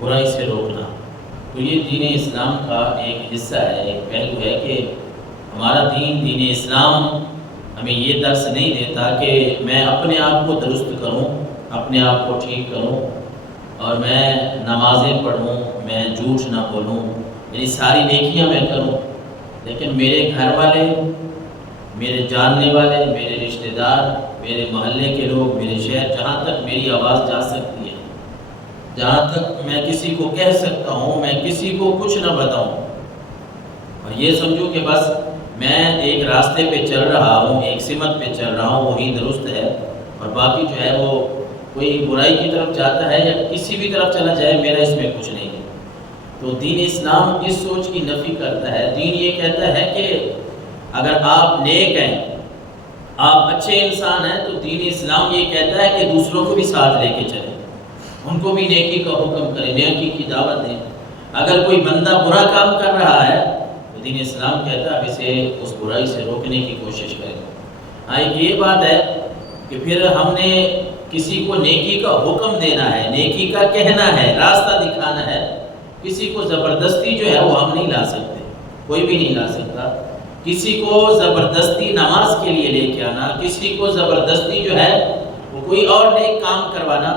برائی سے روکنا، تو یہ دین اسلام کا ایک حصہ ہے، ایک پہلو ہے کہ ہمارا دین اسلام ہمیں یہ درس نہیں دیتا کہ میں اپنے آپ کو درست کروں، اپنے آپ کو ٹھیک کروں اور میں نمازیں پڑھوں، میں جھوٹ نہ بولوں، یعنی ساری نیکیاں میں کروں، لیکن میرے گھر والے، میرے جاننے والے، میرے رشتہ دار، میرے محلے کے لوگ، میرے شہر، جہاں تک میری آواز جا سکتی ہے، جہاں تک میں کسی کو کہہ سکتا ہوں، میں کسی کو کچھ نہ بتاؤں، اور یہ سمجھو کہ بس میں ایک راستے پہ چل رہا ہوں، ایک سمت پہ چل رہا ہوں، وہی درست ہے، اور باقی جو ہے وہ کوئی برائی کی طرف جاتا ہے یا کسی بھی طرف چلا جائے، میرا اس میں کچھ نہیں ہے۔ تو دین اسلام اس سوچ کی نفی کرتا ہے۔ دین یہ کہتا ہے کہ اگر آپ نیک ہیں، آپ اچھے انسان ہیں، تو دین اسلام یہ کہتا ہے کہ دوسروں کو بھی ساتھ لے کے چلیں، ان کو بھی نیکی کا حکم کریں، نیکی کی دعوت دیں۔ اگر کوئی بندہ برا کام کر رہا ہے تو دین اسلام کہتا ہے اب اسے اس برائی سے روکنے کی کوشش کریں۔ ہاں یہ بات ہے کہ پھر ہم نے کسی کو نیکی کا حکم دینا ہے، نیکی کا کہنا ہے، راستہ دکھانا ہے، کسی کو زبردستی جو ہے وہ ہم نہیں لا سکتے، کوئی بھی نہیں لا سکتا۔ کسی کو زبردستی نماز کے لیے لے کے آنا، کسی کو زبردستی جو ہے وہ کوئی اور نیک کام کروانا،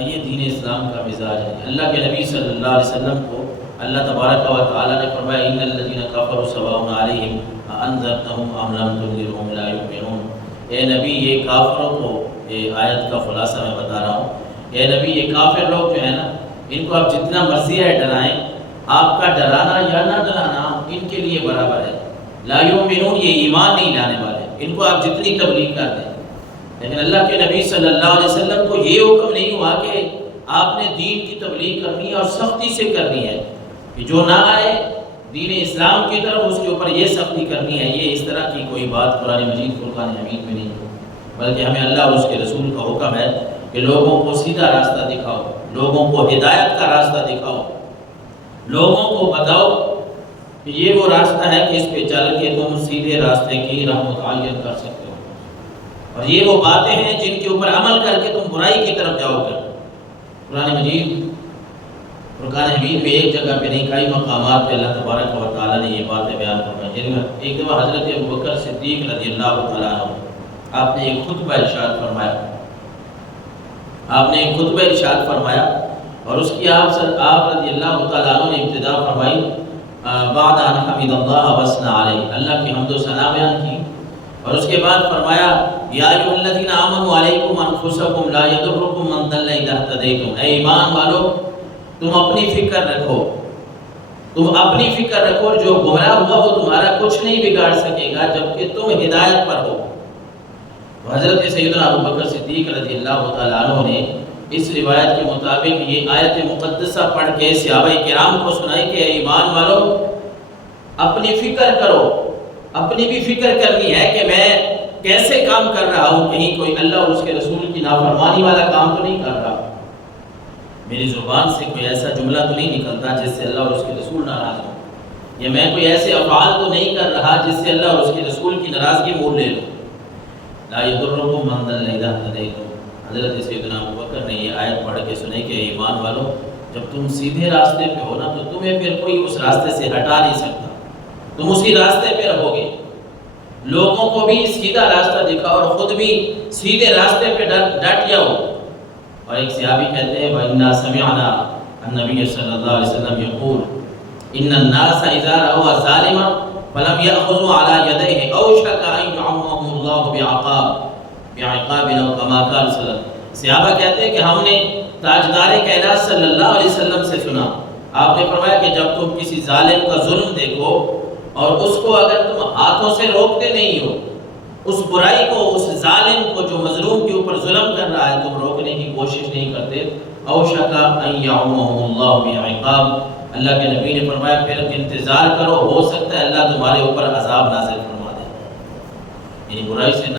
یہ دین اسلام کا مزاج ہے۔ اللہ کے نبی صلی اللہ علیہ وسلم کو اللہ تبارک و تعالیٰ نے فرمایا ان الذین کفروا سواء علیہم انذرتہم ام لم تنذرہم لا یؤمنون۔ اے نبی، یہ کافروں کو، یہ آیت کا خلاصہ میں بتا رہا ہوں، اے نبی یہ کافر لوگ جو ہیں نا، ان کو آپ جتنا مرضی ہے ڈرائیں، آپ کا ڈرانا یا نہ ڈرانا ان کے لیے برابر ہے۔ لا یؤمنون، یہ ایمان نہیں لانے والے، ان کو آپ جتنی تبلیغ کر دیں، لیکن اللہ کے نبی صلی اللہ علیہ وسلم کو یہ حکم نہیں ہوا کہ آپ نے دین کی تبلیغ کرنی ہے اور سختی سے کرنی ہے، کہ جو نہ آئے دین اسلام کی طرف اس کے اوپر یہ سختی کرنی ہے۔ یہ اس طرح کی کوئی بات قرآن مجید فرقان حمید میں نہیں ہے، بلکہ ہمیں اللہ اور اس کے رسول کا حکم ہے کہ لوگوں کو سیدھا راستہ دکھاؤ، لوگوں کو ہدایت کا راستہ دکھاؤ، لوگوں کو بتاؤ کہ یہ وہ راستہ ہے کہ اس پہ چل کے تم سیدھے راستے کی راہ متعین کر سکتے ہو، اور یہ وہ باتیں ہیں جن کے اوپر عمل کر کے تم برائی کی طرف جاؤ گے۔ قرآن مجید فرقان حمید میں ایک جگہ پہ نہیں، کئی مقامات پہ اللہ تبارک و تعالیٰ نے یہ باتیں بیان فرمائی۔ ایک دفعہ حضرت ابوبکر صدیق رضی اللہ تعالیٰ عنہ آپ نے ایک خطبہ ارشاد فرمایا، آپ نے ایک خطبہ ارشاد فرمایا، اور اس کی آپ رضی اللہ تعالیٰ عنہ نے ابتدا فرمائی بعد ان حمد اللہ وثنى علیہ، اللہ کی حمد و ثنا بیان کی، اور اس کے بعد فرمایا یا ایھا الذین آمنوا علیکم انفسکم لا یضرکم من ضل اذا اہتدیتم، اے ایمان والو تم اپنی فکر رکھو، تم اپنی فکر رکھو، جو گمراہ ہوا وہ تمہارا کچھ نہیں بگاڑ سکے گا جبکہ تم ہدایت پر ہو۔ تو حضرت سیدنا ابوبکر صدیق رضی اللہ تعالیٰ عنہ نے اس روایت کے مطابق یہ آیت مقدسہ پڑھ کے صحابہ کرام کو سنائی کہ اے ایمان والو اپنی فکر کرو، اپنی بھی فکر کرنی ہے کہ میں کیسے کام کر رہا ہوں، کہیں کوئی اللہ اور اس کے رسول کی نافرمانی والا کام تو نہیں کر رہا، میری زبان سے کوئی ایسا جملہ تو نہیں نکلتا جس سے اللہ اور اس کے رسول ناراض ہوں، یا میں کوئی ایسے افعال تو نہیں کر رہا جس سے اللہ اور اس کے رسول کی ناراضگی مول لے لوں۔ لا یضرکم من ضل اذا اہتدیتم، حضرت سیدنا ابوبکر نے یہ آیت پڑھ کے سنے کہ ایمان والو جب تم سیدھے راستے پہ ہو نا تو تمہیں پھر کوئی اس راستے سے ہٹا نہیں سکتا، تم اسی راستے پہ رہو گے، لوگوں کو بھی سیدھا راستہ دکھاؤ اور خود بھی سیدھے راستے پہ ڈٹ جاؤ۔ اور ایک صحابی کہتے ہیں وَإِنَّا سَمِعْنَا النبی صلی اللہ علیہ وسلم یقول إِنَّ النَّاسَ إِذَا رَأَوْا ظَالِمًا فَلَمْ يَأْخُذُوا عَلَى يَدَيْهِ أَوْشَكَ أَن يُعَمَّهُمُ اللَّهُ بِعِقَابٍ أَوْ كَمَا قَالَ صلی اللہ علیہ وسلم۔ صحابہ کہتے ہیں کہ ہم نے تاجدار کائنات صلی اللہ علیہ وسلم سے سنا، آپ نے فرمایا کہ جب تم کسی ظالم کا ظلم دیکھو اور اس کو اگر تم ہاتھوں سے روکتے نہیں ہو، اس برائی کو، اس ظالم کو جو مظلوم کے اوپر ظلم کر رہا ہے تم روکنے کی کوشش نہیں کرتے، اوشک ان یعمہم اللہ بعقاب، اللہ کے نبی نے فرمایا پھر انتظار کرو، ہو سکتا ہے اللہ تمہارے اوپر عذاب نازل فرما دے، یعنی برائی سے